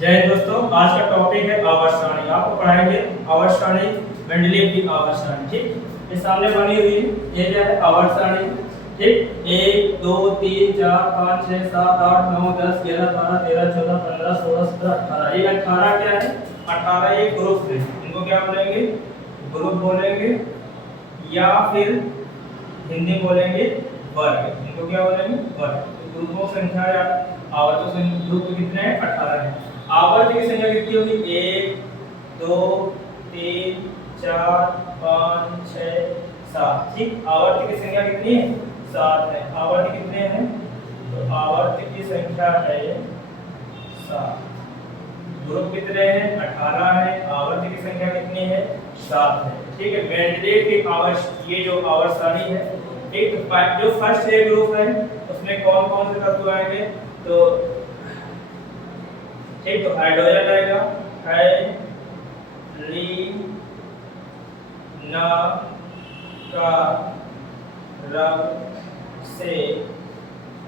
जय हिंद दोस्तों, आज का टॉपिक है आवर्त सारणी। आपको पढ़ाएंगे आवर्त सारणी, मेंडलीव की आवर्त सारणी। ठीक, ये सामने बनी हुई है, ये क्या है आवर्त सारणी। ठीक, 1 2 3 4 5 6 7 8 9 10 11 12 13 14 15 16 17 18। ये 18 क्या है? 18 ये ग्रुप है। इनको क्या बोलेंगे? ग्रुप बोलेंगे, या फिर हिंदी बोलेंगे वर्ग। इनको क्या बोलेंगे? वर्ग। तो ग्रुपों की संख्या या आवर्तों की ग्रुप कितने हैं? 18 है। आवर्त की संख्या कितनी होगी? 1 2 3 4 5 6 7। ठीक, आवर्त की संख्या कितनी है? 7 है। आवर्त कितने हैं? तो आवर्त की संख्या है 7। ग्रुप कितने हैं? 18 है। आवर्त की संख्या कितनी है? 7 है। ठीक है, मेंडलीव की आवर्त, ये जो आवर्त सारणी है, एक जो फर्स्ट ए ग्रुप है उसमें कौन कौन से तत्व आएंगे? तो ठीक, तो हाइड्रोजन आएगा, ना का रब से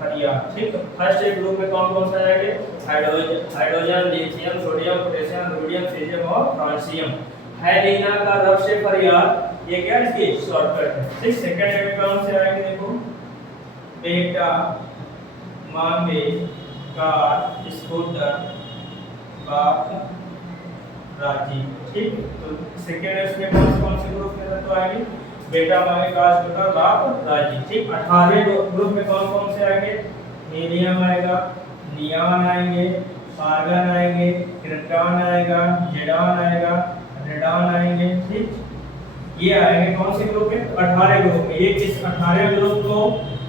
हरिया। ठीक, तो फर्स्ट एक ग्रुप में कौन कौन से आएंगे? Hydrogen, lithium, sodium, potassium, rubidium, caesium और फ्रांसियम। हैलीना का रब से फरियाद, ये क्या है? इसकी शॉर्टकट है। ठीक, सेकंड में कौन से आएंगे? देखो, बेटा, मांगे, कार, स्कूटर, बाप, राजी। ठीक, तो सेकंड इसमें कौन से ग्रुप के तत्व आएंगे? बेटा, मांगे, कार, स्कूटर, बाप, राजी। ठीक, 18वें ग्रुप में कौन कौन से आएंगे? हीलियम आएगा, नियॉन आएंगे, आर्गन आएंगे, क्रिप्टॉन आएगा, जेडॉन आएगा, रेडॉन आएंगे। ठीक, ये आएंगे कौन से ग्रुप में? 18 ग्रुप में। ये किस 18वें ग्रुप को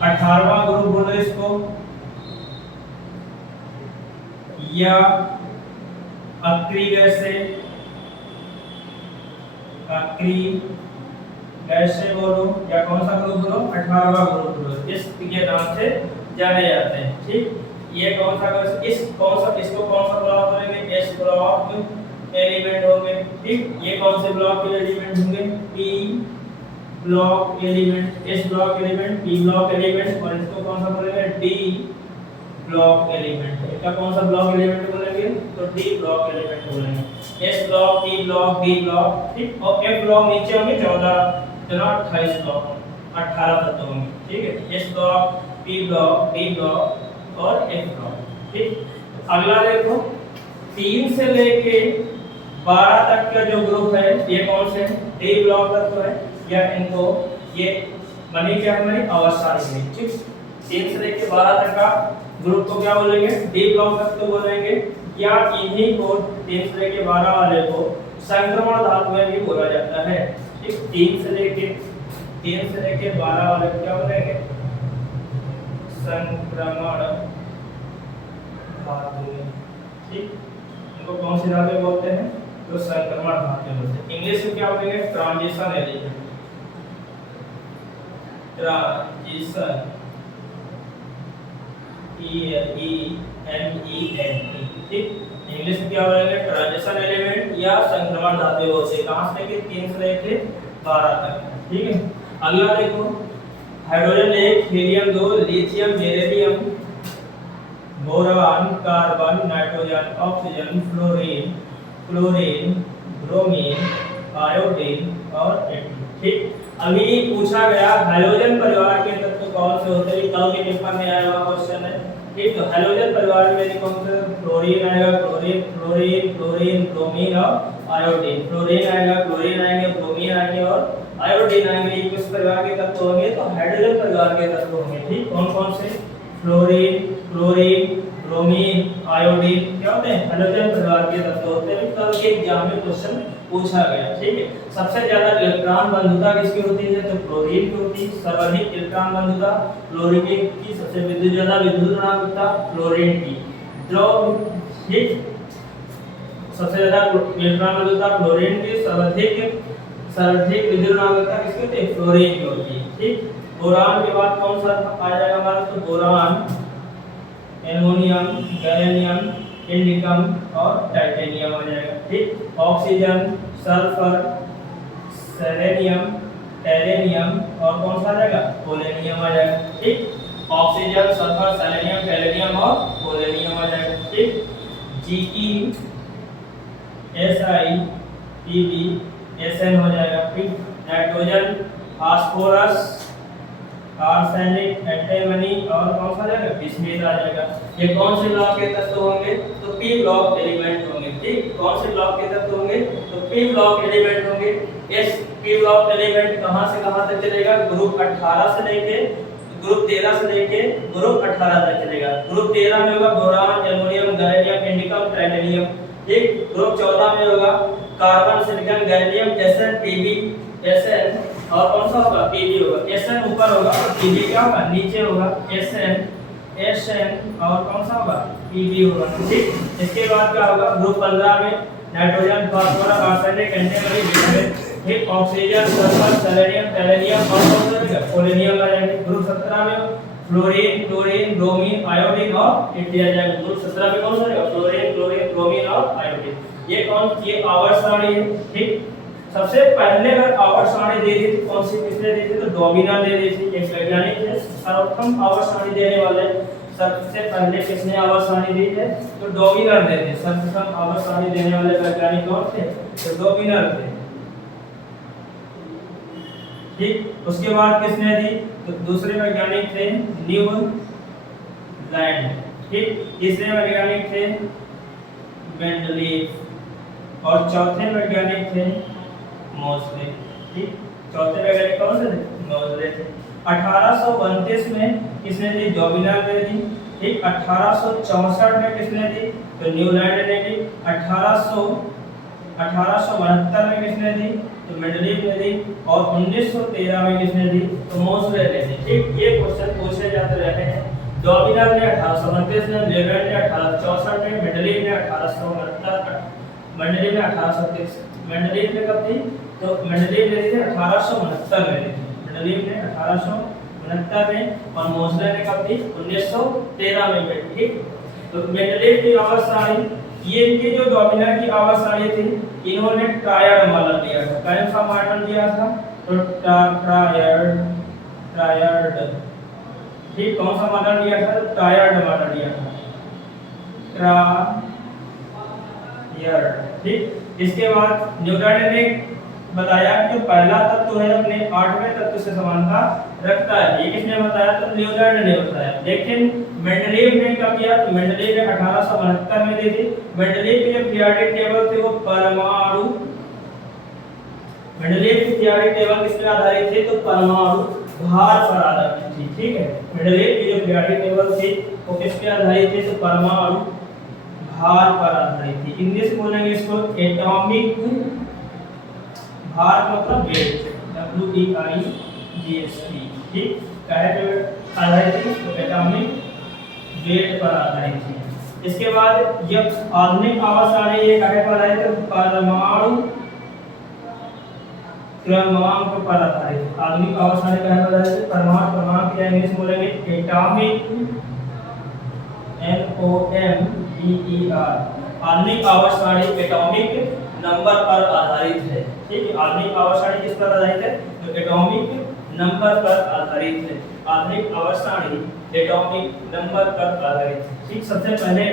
18वां ग्रुप बोलो इसको, या अक्री गैस से, अक्री गैस से बोलो, या कौन सा ग्रुप बोलो? 18वां ग्रुप बोलो। इसके नाम से जाने जाते हैं। ठीक, ये कौन सा गैस, इसको कौन सा ब्लॉक बोलेंगे? एस ब्लॉक एलिमेंट होंगे। ठीक, ये कौन से ब्लॉक के एलिमेंट होंगे? P block element, S block element, P block element, और इसको कौन सा बोलेंगे? D block element. इसका कौन सा ब्लॉक एलिमेंट बोलेंगे? तो डी ब्लॉक एलिमेंट बोलेंगे। S block, P block, D block. ठीक, और एफ ब्लॉक नीचे होंगे 14 28 ब्लॉक, 18 तत्व होंगे। ठीक है, S block, P block, D block और एफ ब्लॉक। ठीक, अगला देखो, 3 से लेके 12 तक का जो ग्रुप है, ये कौन से? डी ब्लॉक तत्व है, या इनको ये बनी क्या हमारी आवर्त सारणी। ठीक, 3 से लेके 12 तक का ग्रुप को क्या बोलेंगे? डी ब्लॉक तत्व बोलेंगे, या इन्हीं को 3 से लेके 12 वाले को संक्रमण धातुएं भी बोला जाता है। ठीक, 3 से लेके 12 वाले को क्या बोलेंगे? संक्रमण धातुएं। ठीक, इनको कौन सी धातुएं बोलते हैं? तो संक्रमण धातुएं बोलते हैं। इंग्लिश में क्या बोलेंगे? Transition element, transition, ELEMENT। ठीक, इंग्लिश में क्या बोलेंगे? ट्रांजिशन एलिमेंट या संक्रमण धातुएं बोलते हैं। कहां से लेके? 3 से लेके 12 तक। ठीक है, अगला देखो, hydrogen 1, helium 2, lithium, beryllium, boron, carbon, nitrogen, oxygen, fluorine, chlorine, bromine, iodine और एटम। ठीक, अभी पूछा गया हैलोजन परिवार के तत्व कौन से होते हैं? कल के पेपर में आया हुआ क्वेश्चन है। ठीक, तो हैलोजन परिवार में कौन से? फ्लोरीन आएगा, क्लोरीन, ब्रोमीन और आयोडीन। फ्लोरीन आएगा, क्लोरीन आएंगे, ब्रोमीन आएंगे और आयोडीन आएंगे। ये किस परिवार के तत्व होंगे? तो हाइड्रोजन परिवार के तत्व होंगे। ठीक, कौन कौन से? फ्लोरीन, क्लोरीन, ब्रोमीन, आयोडीन क्या होते हैं? हैलोजन परिवार के तत्व होते हैं। कल के एग्जाम में क्वेश्चन पूछा गया। ठीक है, सबसे ज्यादा इलेक्ट्रॉन बंधुता किसकी होती है? तो क्लोरीन की होती है। सर्वाधिक इलेक्ट्रॉन बंधुता क्लोरीन की, सबसे ज्यादा विद्युत ऋणात्मकता क्लोरीन की। ठीक, सबसे ज्यादा इलेक्ट्रॉन बंधुता क्लोरीन की, सर्वाधिक विद्युत ऋणात्मकता किसकी होती है? फ्लोरीन की होती है। ठीक, बोरान के बाद कौन सा आ जाएगा हमारा? तो बोरान, एल्युमिनियम, गैलियम, इंडिकम और टाइटेनियम आ जाएगा। ठीक, ऑक्सीजन, सल्फर, सेलेनियम, टेलेनियम और कौन सा आ जाएगा? पोलेनियम आ जाएगा। ठीक, ऑक्सीजन, सल्फर, सेलेनियम, टेलेनियम और पोलेनियम आ जाएगा। ठीक, GeSiPbSn हो जाएगा। फिर नाइट्रोजन, फास्फोरस, आर्सेनिक, एंटीमनी और कौन सा जाएगा, बिस्मुथ आ जाएगा। ये कौन से ब्लॉक के तत्व होंगे, तो पी ब्लॉक एलिमेंट होंगे। ठीक, कौन से ब्लॉक के तत्व होंगे, तो पी ब्लॉक एलिमेंट होंगे। इस पी ब्लॉक एलिमेंट कहां से कहां तक चलेगा, ग्रुप 18 से लेके ग्रुप 13 से लेके ग्रुप 18 तक चलेगा। ग्रुप 13 में होगा बोरान, एल्युमिनियम, गैलियम, इंडिकम, टाइटेनियम। ठीक, ग्रुप 14 में होगा carbon, silicon, gallium, Sn, Pb, Sn और कौन सा होगा, Pb होगा। Sn ऊपर होगा और Pb क्या होगा, नीचे होगा। Sn और कौन सा होगा, Pb होगा। ठीक, इसके बाद क्या होगा, ग्रुप 15 में nitrogen, phosphorus, arsenic, antimony, bismuth. ठीक, ऑक्सीजन, सल्फर, सेलेनियम, टैलेनियम और कौन सा रहेगा, पोलोनियम आ जाएंगे। ग्रुप 17 में फ्लोरीन, क्लोरीन, ब्रोमीन, आयोडीन और इत्यादि आ जाएंगे। ग्रुप 17 में कौन सा रहेगा, फ्लोरीन, क्लोरीन, ब्रोमीन और आयोडीन। ये आवर्त सारणी है। ठीक, सबसे पहले अगर आवर्त सारणी दे दी थी, कौन सी किसने दी थी, तो डोमिना दे दी थी। एक वैज्ञानिक है सर्वप्रथम आवर्त सारणी देने वाले, सबसे पहले किसने आवर्त सारणी दी है, तो डोमिनर दे थे। सर्वप्रथम आवर्त सारणी देने वाले वैज्ञानिक कौन थे, तो डोमिनर थे। ठीक, उसके बाद किसने दी, तो दूसरे वैज्ञानिक थे न्यूलैंड। ठीक, तीसरे वैज्ञानिक थे मेंडलीव और चौथे वैज्ञानिक थे मोज़ले। ठीक, चौथे वैज्ञानिक कौन से थे, मोज़ले थे। 1832 में किसने दी, डोमिनर ने दी। ठीक, 1864 में किसने दी, तो न्यूलैंड ने दी। 1869 में किसने दी, तो मेंडलीव ने दी। और 1913 में किसने दी, तो मोज़ले ने दी। ठीक, ये क्वेश्चन पूछे जाते रहे हैं। डोमिनर ने 1829 में, न्यूलैंड ने 1864 में, मेंडलीव ने 1869, मेंडलीव ने 1833, मेंडलीव ने कब दी, तो मेंडलीव ने दी थी 1869 में दी थी। मेंडलीव ने 1869 में और मोज़ले ने कब दी, 1913 में दी। ठीक, तो मेंडलीव की आवर्त सारणी, ये इनकी जो डोमिनर की आवर्त सारणी थी, इन्होंने ट्रायड मॉडल दिया था। कौन सा मॉडल दिया था, तो ट्रायड। ठीक, कौन सा मॉडल दिया था, ट्रायड मॉडल दिया था, ट्रायड। ठीक, इसके बाद न्यूटन ने बताया कि पहला तत्व है अपने 8वें तत्व से समानता रखता है। ये किसने बताया, तो न्यूटन ने बताया। लेकिन मेंडलीव ने क्या किया, तो मेंडलीव ने 1869 में दी थी। मेंडलीव की जो पीरियोडिक टेबल थी वो परमाणु, मेंडलीव की पीरियोडिक टेबल किस पर आधारित थी, तो परमाणु भार पर आधारित थी। ठीक है, मेंडलीव की जो पीरियोडिक टेबल थी वो किस पे आधारित थी, तो परमाणु भार पर आधारित थी। इंग्लिश बोलेंगे इसको एटॉमिक भार, मतलब वेट, WEIGHT। ठीक, काहे पे आधारित थी, तो एटॉमिक वेट पर आधारित थी। इसके बाद जब आधुनिक आवर्त सारणी ये काहे पर आधारित है, परमाणु क्रमांक पर आधारित। आधुनिक आवर्त सारणी काहे पर आधारित है, परमाणु क्रमांक, या इंग्लिश बोलेंगे एटॉमिक, NOMBER। आधुनिक आवर्त सारणी एटॉमिक नंबर पर आधारित है। ठीक है, आधुनिक आवर्त सारणी किस पर आधारित है, तो एटॉमिक नंबर पर आधारित है। आधुनिक आवर्त सारणी एटॉमिक नंबर पर आधारित है। ठीक, सबसे पहले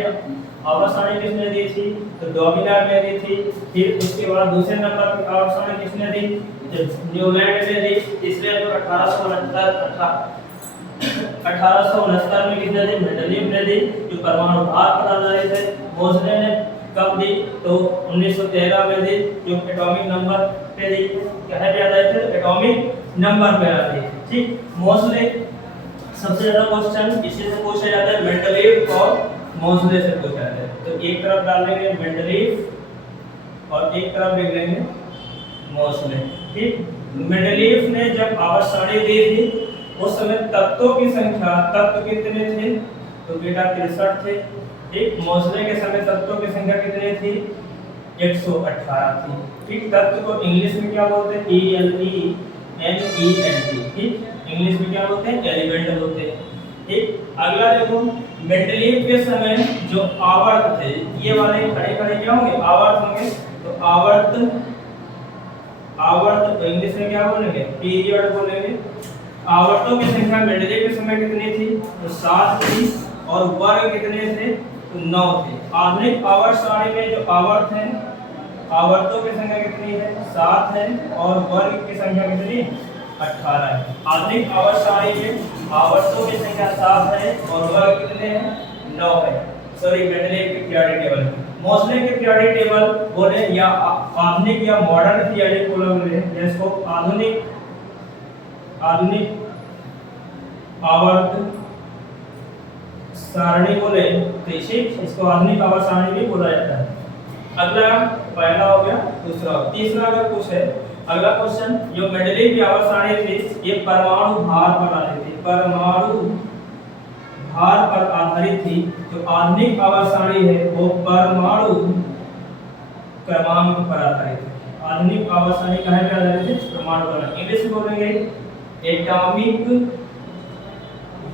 आवर्त सारणी किसने दी थी, तो डोमिनर ने दी थी। फिर उसके बाद दूसरे नंबर पर आवर्त सारणी किसने दी, न्यूलैंड ने दी। तीसरे पर 1869 में किसने दी, मेंडलीव ने दी, जो परमाणु भार पर आधारित है। मोज़ले ने कब दी, तो 1913 में दी, जो एटॉमिक नंबर पे दी। क्या है आधारित है, तो एटॉमिक नंबर पे आधारित है। ठीक, मोज़ले सबसे ज्यादा क्वेश्चन इसी से पूछा जाता है, मेंडलीव और मोज़ले से पूछा जाता है। तो एक तरफ डाल देंगे मेंडलीव और एक तरफ लिख लेंगे मोज़ले। ठीक, मेंडलीव ने जब आवर्त सारणी दी थी उस समय तत्वों की संख्या, तत्व कितने थे, तो बेटा 63 थे। ठीक, मोज़ले के समय तत्वों की संख्या कितनी थी, 118 थी। ठीक, तत्व को इंग्लिश में क्या बोलते हैं, ELEMENT। ठीक, इंग्लिश में क्या बोलते हैं, एलिमेंट बोलते हैं। ठीक, अगला देखो, मेंडलीव के समय जो आवर्त थे, ये वाले खड़े खड़े क्या होंगे, आवर्त होंगे। तो आवर्त इंग्लिश में क्या बोलेंगे, पीरियड बोलेंगे। आवर्तों की संख्या मेंडलीव के समय कितनी थी, तो 7 थी। और वर्ग कितने थे, तो तो 9 थे। आधुनिक आवर्त सारणी में जो आवर्त हैं, आवर्तों की संख्या कितनी है? 7 है और वर्ग की संख्या कितनी? 18 है। आधुनिक आवर्त सारणी में आवर्तों की संख्या 7 है और वर्ग कितने हैं? 9 है। सॉरी, मेंडलीव की पीरियोडिक टेबल, मोसले के पीरियोडिक टेबल बोले या आधुनिक या मॉडर्न पीरियोडिक टेबल बोले, जिसको आधुनिक आवर्त सारणी बोले, तो इसको आधुनिक आवर्त सारणी भी बोला जाता है। अगला पहला हो गया, दूसरा, तीसरा अगर कुछ है अगला क्वेश्चन, जो मेंडलीव की आवर्त सारणी थी ये परमाणु भार पर आधारित थी, परमाणु भार पर आधारित थी। जो आधुनिक आवर्त सारणी है वो परमाणु क्रमांक पर आधारित है। आधुनिक आवर्त सारणी कहाँ पे आधारित है? परमाणु क्रमांक। इंग्लिश में बोलेंगे एटॉमिक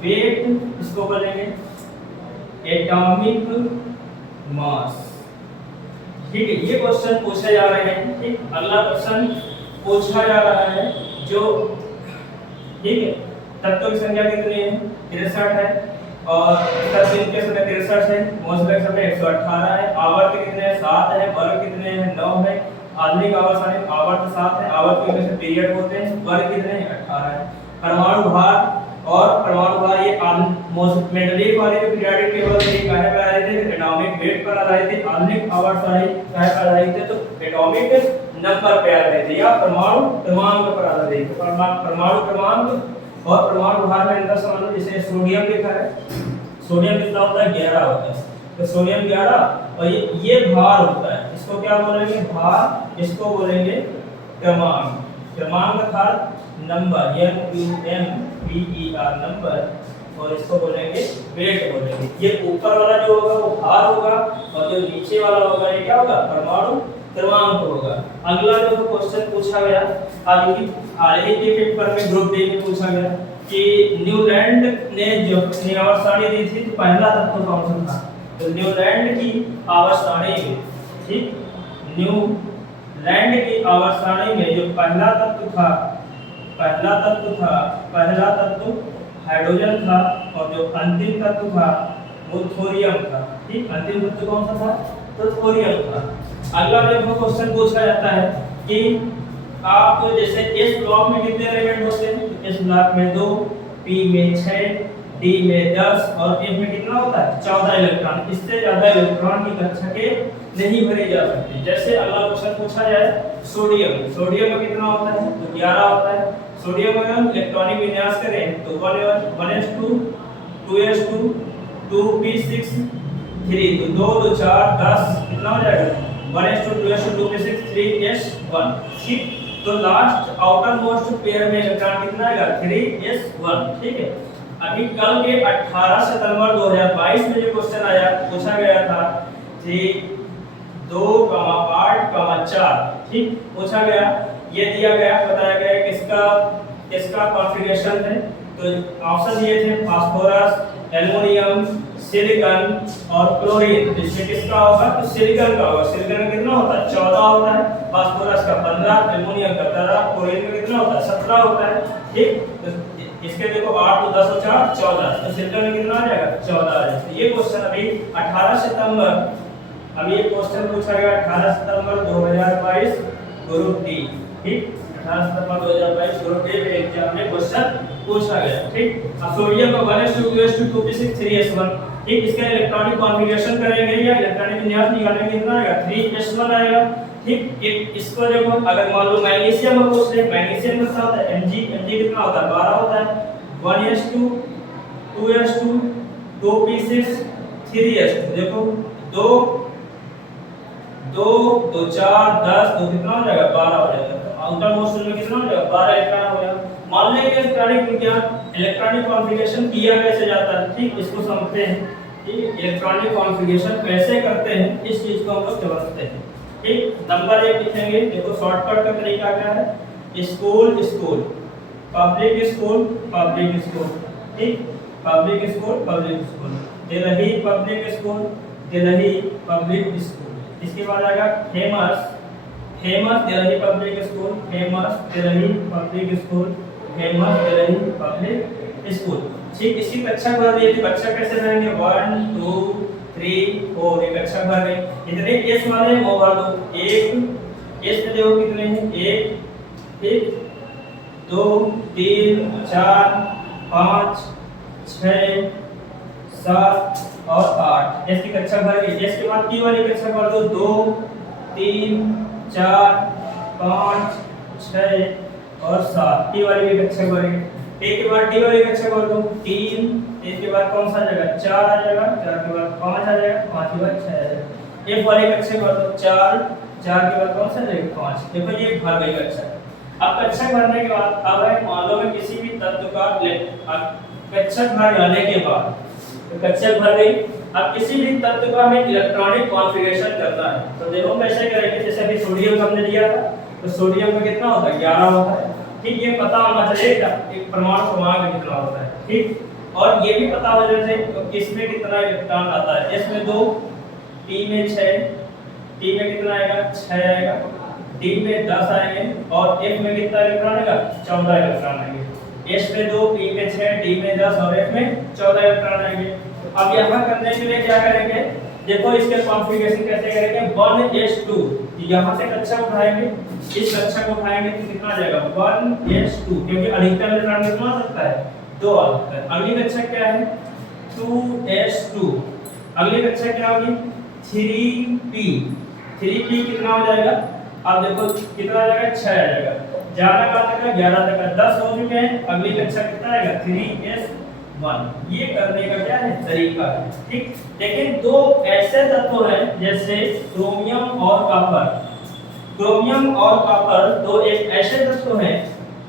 वेट, इसको बोलेंगे एटॉमिक मास। ठीक है, ये क्वेश्चन पूछा जा रहा है। ठीक, अगला क्वेश्चन पूछा जा रहा है जो, ठीक है, तत्वों की संख्या कितनी है? 63 है और तत्व इनके संख्या 63 है, मोलर की संख्या 118 है, आवर्त कितने हैं? 7 है, वर्ग कितने हैं? 9 है। आधुनिक आवर्त सारणी आवर्त 7 है, आवर्त के में पीरियड होते हैं, वर्ग कितने हैं? 18 है। परमाणु भार और परमाणु भार ये मेंडलीव वाले जो पीरियोडिक टेबल है काहे पर आधारित है? एटॉमिक वेट पर आधारित है। आधुनिक आवर्त सारणी काहे पर आधारित है? तो एटॉमिक नंबर पर आधारित है या परमाणु क्रमांक पर आधारित है। परमाणु क्रमांक और परमाणु भार में अंतर संबंध, जैसे सोडियम लिखा है, सोडियम कितना होता है? 11 होता है, तो सोडियम 11 और ये भार होता है, इसको क्या बोलेंगे? भार। इसको बोलेंगे क्रमांक। क्रमांक था नंबर, NUMBER नंबर, और इसको बोलेंगे वेट बोलेंगे। ये ऊपर वाला जो होगा वो भार होगा और जो नीचे वाला होगा ये क्या होगा? परमाणु क्रमांक होगा। अगला जो क्वेश्चन पूछा गया हाल ही के पेपर में ग्रुप डी में पूछा गया कि न्यूलैंड ने जो आवर्त सारणी दी थी तो पहला तत्व कौन सा था? तो न्यूलैंड की आवर्त सारणी में, ठीक, न्यूलैंड की आवर्त सारणी में जो पहला तत्व हाइड्रोजन था और जो अंतिम तत्व था वो थोरियम था। ठीक, अंतिम तत्व कौन सा था? तो थोरियम था। अगला जो क्वेश्चन पूछा जाता है कि आप जैसे इस ब्लॉक में कितने एलिमेंट होते हैं? इस ब्लॉक में 2, P में 6, D में 10 और F में कितना होता है? 14 इलेक्ट्रॉन। इससे ज्यादा इलेक्ट्रॉन की कक्षकें नहीं भरी जा सकती। जैसे अगला क्वेश्चन पूछा जाए सोडियम, सोडियम में कितना होता है? तो 11 होता है। सोडियम में हम इलेक्ट्रॉनिक विन्यास करें तो 1s2 2s2 2p6 3, तो 2 2 4 10 कितना हो जाएगा? 1s2 2s2 2p6 3s1। ठीक, तो लास्ट आउटर मोस्ट पेयर में इलेक्ट्रॉन कितना आएगा? 3s1। ठीक है, अभी कल के 18 सितंबर 2022 में जो क्वेश्चन आया पूछा गया था कि 2,8,4, ठीक, पूछा गया, ये दिया गया, बताया गया किसका कॉन्फ़िगरेशन है। तो ऑप्शन दिए थे फास्फोरस, एल्युमिनियम, सिलिकॉन और क्लोरीन। इसमें किसका होगा? तो सिलिकॉन का होगा। सिलिकॉन का कितना होता है? 14 होता है, फास्फोरस का 15, एल्युमिनियम का 13, क्लोरीन का कितना होता है? 17 होता है। ठीक, तो इसके देखो 8 तो 10 और 4 14, तो सिलिकॉन में कितना आ जाएगा? 14 आ जाएगा। ये क्वेश्चन अभी 18 सितंबर, अभी ये क्वेश्चन पूछा गया 18 सितंबर 2022 ग्रुप डी। ठीक, 18 सितंबर 2022 ग्रुप डी में एग्जाम में क्वेश्चन पूछा गया। ठीक, अब सोडियम का 1s2 2s2 2p6 3s1। ठीक, इसका इलेक्ट्रॉनिक कॉन्फ़िगरेशन करेंगे या इलेक्ट्रॉनिक विन्यास निकालेंगे, कितना आएगा? 3s1 आएगा। ठीक, इसको देखो, अगर मान लो मैग्नीशियम में पूछ ले, मैग्नीशियम का कितना होता है? Mg कितना होता है? 12 होता है। 1s2 2s2 2p6 3s2, देखो 2 2 2 4 10, तो कितना हो जाएगा? 12 हो जाएगा। तो आउटर मोस्ट में कितना हो जाएगा? 12 इलेक्ट्रॉन हो जाएगा। मान लें कि इलेक्ट्रॉनिक विज्ञान इलेक्ट्रॉनिक कॉन्फ़िगरेशन किया कैसे जाता है, ठीक, इसको समझते हैं। ठीक, इलेक्ट्रॉनिक कॉन्फ़िगरेशन कैसे करते हैं इस चीज को हम लोग समझते हैं। ठीक, नंबर 1 लिखेंगे, देखो शॉर्टकट का तरीका क्या है? School school, public school public school, ठीक, public school public school, Delhi public school Delhi public school. इसके बाद आएगा famous, famous Delhi public school, famous Delhi public school, famous Delhi public school. ठीक, इसकी कक्षा बता दी थी, कक्षा कैसे रहेंगे? 1 2 3 4 एक कक्षक भर गए। इतने एस वाले वो भर दो। एक एस में देखो कितने हैं, 1 2 3 4 5 6 7 और 8 एस की कक्षक भर गई। एस के बाद टी वाली कक्षक भर दो। 2 3 4 5 6 और 7 टी वाली भी कक्षक भर गई। ए के बाद डी वाली कक्षक भर दो। 3 ए के बाद कौन सा आ जाएगा, 4 आ जाएगा। 4 के बाद 5 आ जाएगा। 5 के बाद 6 आ जाएगा। एफ वाली कक्षक भर दो। 4 4 के बाद कौन सा आ जाएगा, 5। देखो ये भर गई कक्षक। अब कक्षक भरने के बाद अब है मान लो मैं किसी भी तत्व का कक्षक भर जाने के बाद कक्षक भर गई। अब किसी भी तत्व का हमें इलेक्ट्रॉनिक कॉन्फ़िगरेशन करना है तो देखो कैसे करेंगे। जैसे अभी सोडियम हमने लिया था तो सोडियम में कितना होता है, 11 होता है। ठीक, ये पता होना चाहिए एक परमाणु क्रमांक कितना होता है। ठीक, और ये भी पता होना चाहिए तो किसमें कितना इलेक्ट्रॉन आता है। इसमें 2, टी में 6, टी में कितना आएगा, 6 आएगा। डी में 10 आएंगे और एफ में कितना इलेक्ट्रॉन आएगा, 14 इलेक्ट्रॉन आएंगे। एस में 2, पी में 6, डी में 10 और एफ में 14 इलेक्ट्रॉन आएंगे। अब यहाँ करने के लिए क्या करेंगे, देखो इसके कॉन्फ़िगरेशन कैसे करेंगे। 1s2 यहाँ से कक्षक उठाएंगे, इस कक्षक को उठाएंगे तो कितना आ जाएगा 1s2 क्योंकि अधिकतम इलेक्ट्रॉन कितना आ सकता है, 2 आ सकता है। अगली कक्षक क्या है 2s2। अगली कक्षक क्या होगी 3p। 3p कितना हो जाएगा, अब देखो कितना आ जाएगा, 6 आ जाएगा। ज्यादा कहां तक है, 11 तक है। 10 हो चुके हैं। अगली कक्षा कितना आएगा 3s1। ये करने का क्या है तरीका है। ठीक, लेकिन दो ऐसे तत्व हैं जैसे क्रोमियम और कॉपर। क्रोमियम और कॉपर दो एक ऐसे तत्व हैं।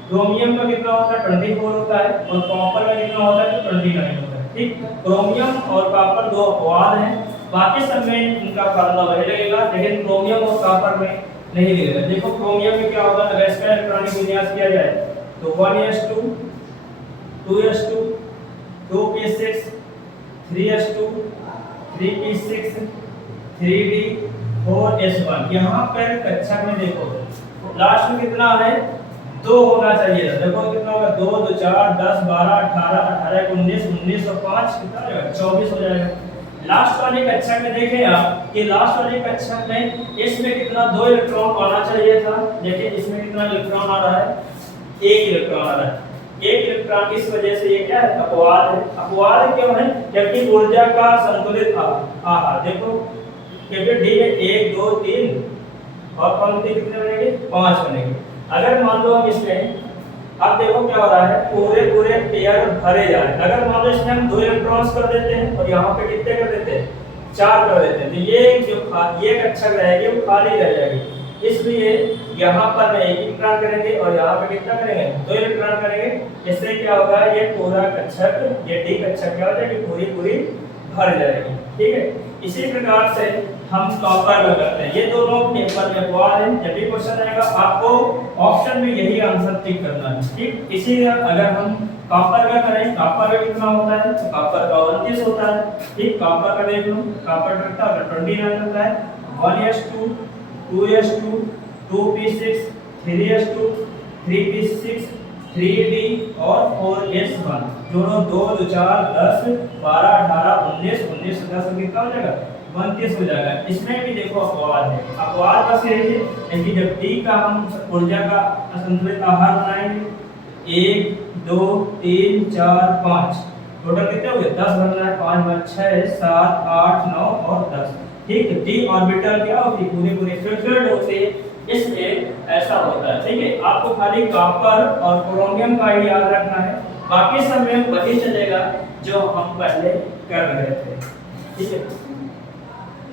क्रोमियम का कितना होता है 24 होता है और कॉपर का कितना होता है 29 होता है। ठीक, क्रोमियम और कॉपर दो अपवाद हैं, बाकी सब में इनका फार्मूला वही लगेगा, लेकिन क्रोमियम और कॉपर में नहीं लगेगा। देखो क्रोमियम में क्या होगा, अगर इसका इलेक्ट्रॉनिक विन्यास किया जाए तो 1s2 2s2 2p6 3s2 3p6 3d 4s1। यहाँ पर कक्षक में देखो लास्ट में कितना है 2 होना चाहिए था। देखो कितना होगा 2 2 4 10 12 18 18 19 19 और 5 कितना हो जाएगा 24 हो जाएगा। लास्ट वाले कक्षक में देखें आप कि लास्ट वाले कक्षक में इसमें कितना 2 इलेक्ट्रॉन आना चाहिए था, लेकिन इसमें कितना इलेक्ट्रॉन आ रहा है 1 इलेक्ट्रॉन आ रहा है। 1 इलेक्ट्रॉन इस वजह से ये क्या है अपवाद है। अपवाद क्यों है, क्योंकि ऊर्जा का संतुलित आहार देखो क्योंकि डी में 1 2 3 और पंक्ति कितने बनेंगे 5 बनेंगे। अगर मान लो हम इसमें अब देखो क्या हो रहा है पूरे पूरे पेयर भरे जा रहे हैं। अगर मान लो इसमें हम 2 इलेक्ट्रॉन्स कर देते हैं और यहाँ पे कितने कर देते हैं 4 कर देते हैं तो ये जो ये कक्षक रहेगी वो खाली रह जाएगी। इसलिए यहाँ पर 1 इलेक्ट्रॉन करेंगे और यहाँ पे कितना करेंगे 2 इलेक्ट्रॉन करेंगे। इससे क्या होगा ये पूरा कक्षक ये डी कक्षक क्या हो जाएगी पूरी पूरी भर जाएगी। ठीक है, इसी प्रकार से हम कॉपर में करते हैं। ये दोनों पेपर में अपवाद है। जब भी क्वेश्चन आएगा आपको ऑप्शन में यही आंसर टिक करना है। ठीक, इसी अगर हम कॉपर का करें कॉपर का कितना होता है तो कॉपर का 29 होता है। ठीक, कॉपर का देख लो कॉपर करता है 29 होता है। 1s2 2s2 2p6 3s2 3p6 3d और 4s1 दोनों 2 2 4 10 12 18 19 19 10 कितना हो जाएगा 32 हो जाएगा। इसमें भी देखो अपवाद है। अपवाद बस यही है कि जब टी का हम ऊर्जा का असंतुलित आहार बनाएंगे 1 2 3 4 5 टोटल कितने हो गए 10 बनना है। 5 बार 6 7 8 9 और 10। ठीक, डी ऑर्बिटल क्या होती है पूरे पूरे फिल्टर्ड होते हैं, इसलिए ऐसा होता है। ठीक है, आपको खाली कॉपर और क्रोमियम का ही याद रखना है, बाकी सब में वही चलेगा जो हम पहले कर रहे थे। ठीक है।